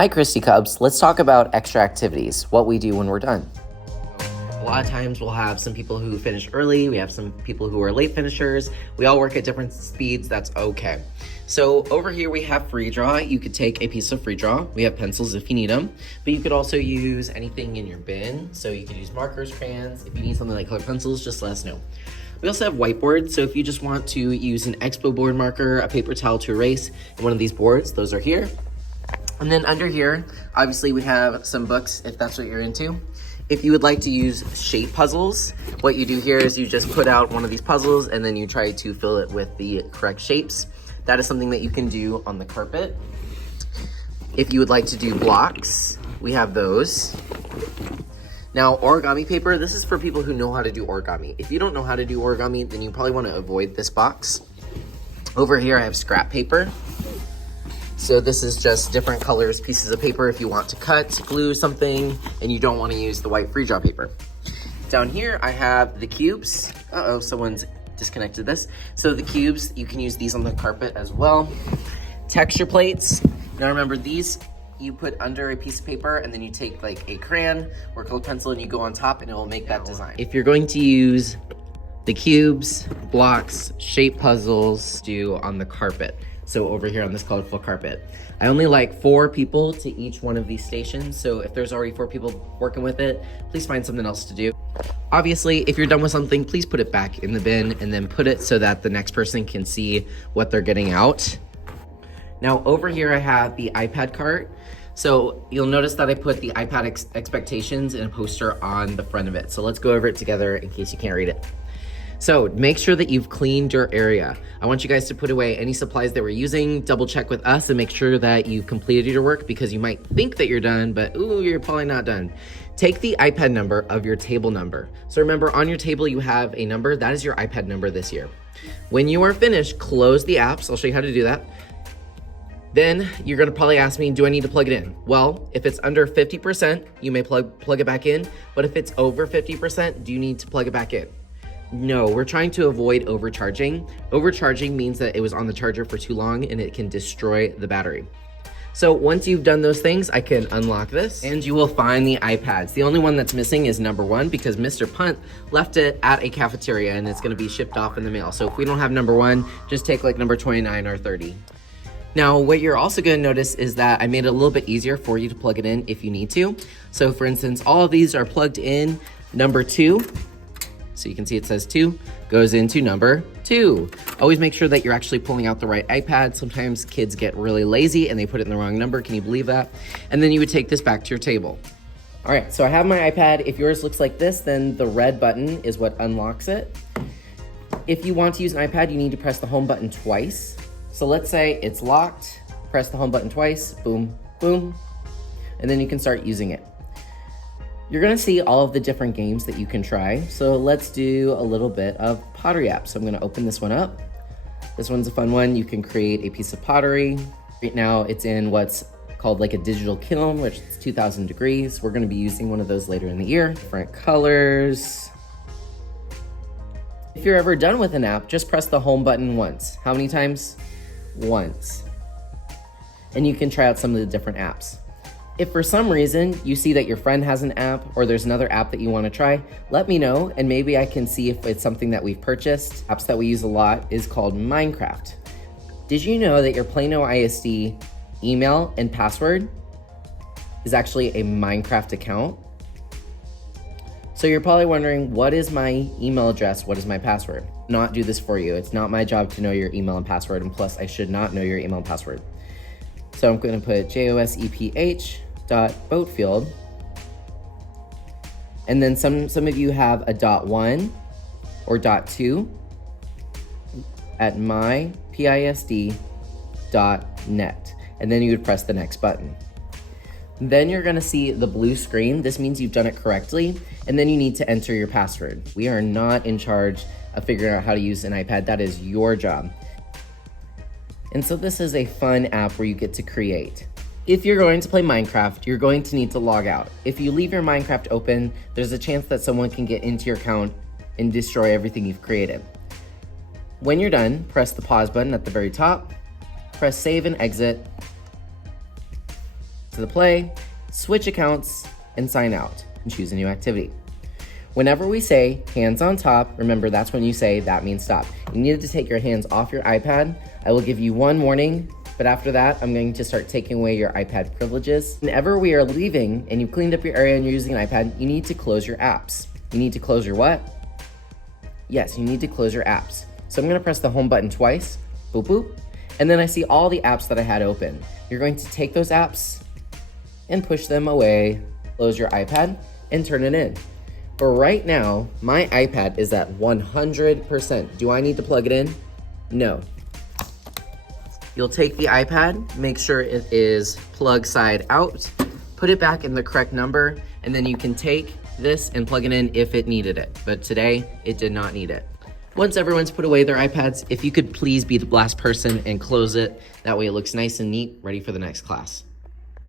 Hi, Christy Cubs. Let's talk about extra activities, what we do when we're done. A lot of times we'll have some people who finish early, we have some people who are late finishers, we all work at different speeds, that's okay. So over here we have free draw. You could take a piece of free draw. We have pencils if you need them, but you could also use anything in your bin. So you could use markers, crayons. If you need something like colored pencils, just let us know. We also have whiteboards, so if you just want to use an expo board marker, a paper towel to erase, and one of these boards, those are here. And then under here, obviously we have some books if that's what you're into. If you would like to use shape puzzles, what you do here is you just put out one of these puzzles and then you try to fill it with the correct shapes. That is something that you can do on the carpet. If you would like to do blocks, we have those. Now, origami paper, this is for people who know how to do origami. If you don't know how to do origami, then you probably want to avoid this box. Over here, I have scrap paper. So this is just different colors, pieces of paper if you want to cut, glue something, and you don't want to use the white free draw paper. Down here, I have the cubes. Uh-oh, someone's disconnected this. So the cubes, you can use these on the carpet as well. Texture plates. Now remember, these you put under a piece of paper and then you take like a crayon or colored pencil and you go on top and it will make that design. If you're going to use the cubes, blocks, shape puzzles, do on the carpet. So over here on this colorful carpet. I only like 4 people to each one of these stations. So if there's already 4 people working with it, please find something else to do. Obviously, if you're done with something, please put it back in the bin and then put it so that the next person can see what they're getting out. Now over here I have the iPad cart. So you'll notice that I put the iPad expectations in a poster on the front of it. So let's go over it together in case you can't read it. So make sure that you've cleaned your area. I want you guys to put away any supplies that we're using, double check with us and make sure that you've completed your work because you might think that you're done, but ooh, you're probably not done. Take the iPad number of your table number. So remember on your table you have a number, that is your iPad number this year. When you are finished, close the apps. I'll show you how to do that. Then you're gonna probably ask me, do I need to plug it in? Well, if it's under 50%, you may plug it back in, but if it's over 50%, do you need to plug it back in? No, we're trying to avoid overcharging. Overcharging means that it was on the charger for too long and it can destroy the battery. So once you've done those things, I can unlock this and you will find the iPads. The only one that's missing is number 1 because Mr. Punt left it at a cafeteria and it's gonna be shipped off in the mail. So if we don't have number 1, just take like number 29 or 30. Now, what you're also gonna notice is that I made it a little bit easier for you to plug it in if you need to. So for instance, all of these are plugged in. Number 2, so you can see it says 2, goes into number 2. Always make sure that you're actually pulling out the right iPad. Sometimes kids get really lazy and they put it in the wrong number. Can you believe that? And then you would take this back to your table. All right, so I have my iPad. If yours looks like this, then the red button is what unlocks it. If you want to use an iPad, you need to press the home button twice. So let's say it's locked, press the home button twice, boom, boom, and then you can start using it. You're gonna see all of the different games that you can try. So let's do a little bit of pottery apps. So I'm gonna open this one up. This one's a fun one. You can create a piece of pottery. Right now it's in what's called like a digital kiln, which is 2000 degrees. We're gonna be using one of those later in the year. Different colors. If you're ever done with an app, just press the home button once. How many times? Once. And you can try out some of the different apps. If for some reason you see that your friend has an app or there's another app that you want to try, let me know and maybe I can see if it's something that we've purchased. Apps that we use a lot is called Minecraft. Did you know that your Plano ISD email and password is actually a Minecraft account? So you're probably wondering, what is my email address? What is my password? Not do this for you. It's not my job to know your email and password, and plus I should not know your email and password. So I'm gonna put joseph.boatfield. And then some of you have a .1 or .2 at mypisd.net. And then you would press the next button. Then you're gonna see the blue screen. This means you've done it correctly. And then you need to enter your password. We are not in charge of figuring out how to use an iPad. That is your job. And so this is a fun app where you get to create. If you're going to play Minecraft, you're going to need to log out. If you leave your Minecraft open, there's a chance that someone can get into your account and destroy everything you've created. When you're done, press the pause button at the very top, press save and exit, to the play, switch accounts, and sign out, and choose a new activity. Whenever we say hands on top, remember that's when you say that means stop. You need to take your hands off your iPad. I will give you one warning, but after that, I'm going to start taking away your iPad privileges. Whenever we are leaving and you've cleaned up your area and you're using an iPad, you need to close your apps. You need to close your what? Yes, you need to close your apps. So I'm gonna press the home button twice, boop, boop, and then I see all the apps that I had open. You're going to take those apps and push them away, close your iPad, and turn it in. But right now, my iPad is at 100%. Do I need to plug it in? No. You'll take the iPad, make sure it is plug side out, put it back in the correct number, and then you can take this and plug it in if it needed it. But today, it did not need it. Once everyone's put away their iPads, if you could please be the last person and close it. That way it looks nice and neat, ready for the next class.